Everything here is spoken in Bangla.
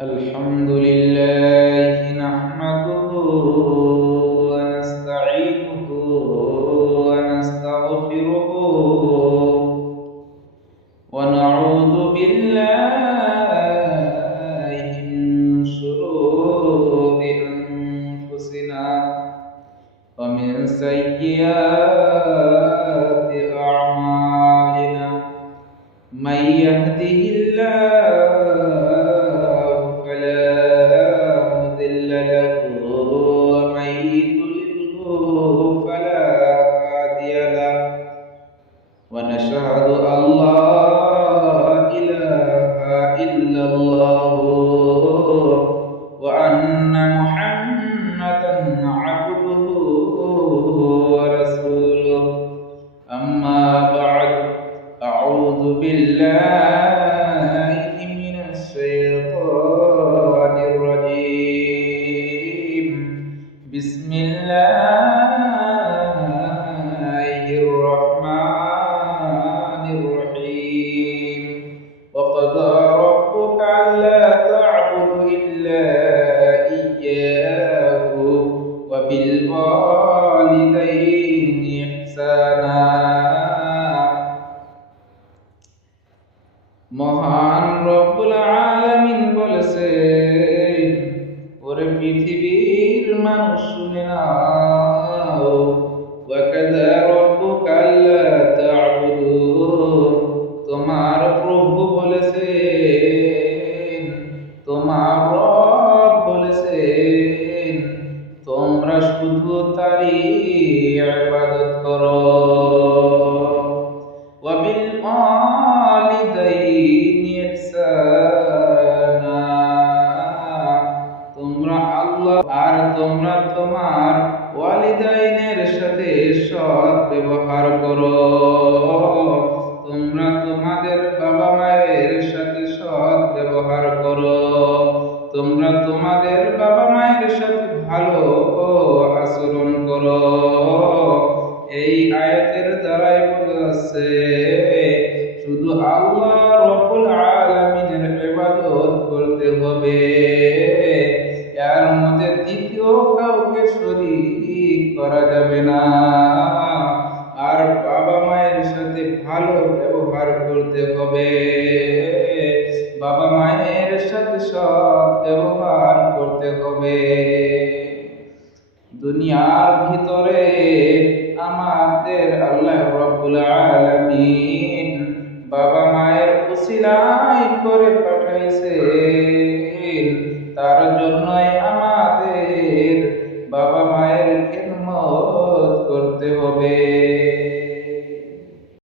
الحمد لله نحمده ونستعينه ونستغفره ونعوذ بالله من شرور أنفسنا ومن سيئات أعمالنا من يهده الله فلا مضل له ومن يضلله فلا هادي له ونشهد أن لا إله إلا الله وأن محمدا عبده ورسوله أما بعد أعوذ بالله من الشيطان الرجيم بسم الله الرحمن الرحيم وقضى ربك ألا تعبدوا إلا إياه وبالوالدين إحسانا মহান রব্বুল আলামিন বলেছেন, ওরে পৃথিবীর মানুষ শুনে নাও, ওয়াকাযা রাব্বুকা আল্লা তা'বুদু, তোমার প্রভু বলেছেন, তোমার রব বলেছেন, তোমরা শুধু তারই ইবাদত করো। ওয়াবিল ওয়ালিদাইনি ইহসানা, তোমরা আল্লাহ আর তোমরা তোমার ওয়ালিদাইনের সাথে সৎ ব্যবহার করো। তোমরা তোমাদের বাবা মায়ের সাথে সৎ ব্যবহার করো। তোমরা তোমাদের বাবা মায়ের সাথে ভালো আচরণ করো। এই আয়াতের দ্বারাই বোঝা যাচ্ছে শুধু আল্লাহ রব্বুল আলামিনের ইবাদত করতে হবে, এর মধ্যে দ্বিতীয় কাউকে শরীক করা যাবে না। আর বাবা মায়ের সাথে ভালো ব্যবহার করতে হবে, বাবা মায়ের সাথে সৎ ব্যবহার করতে হবে। দুনিয়ার ভিতরে আমাদের আল্লাহ রাব্বুল আলামিন বাবা মায়ের উসিলায় করে পাঠাইছেন, তার জন্যই আমাদের বাবা মায়ের খিদমত করতে হবে।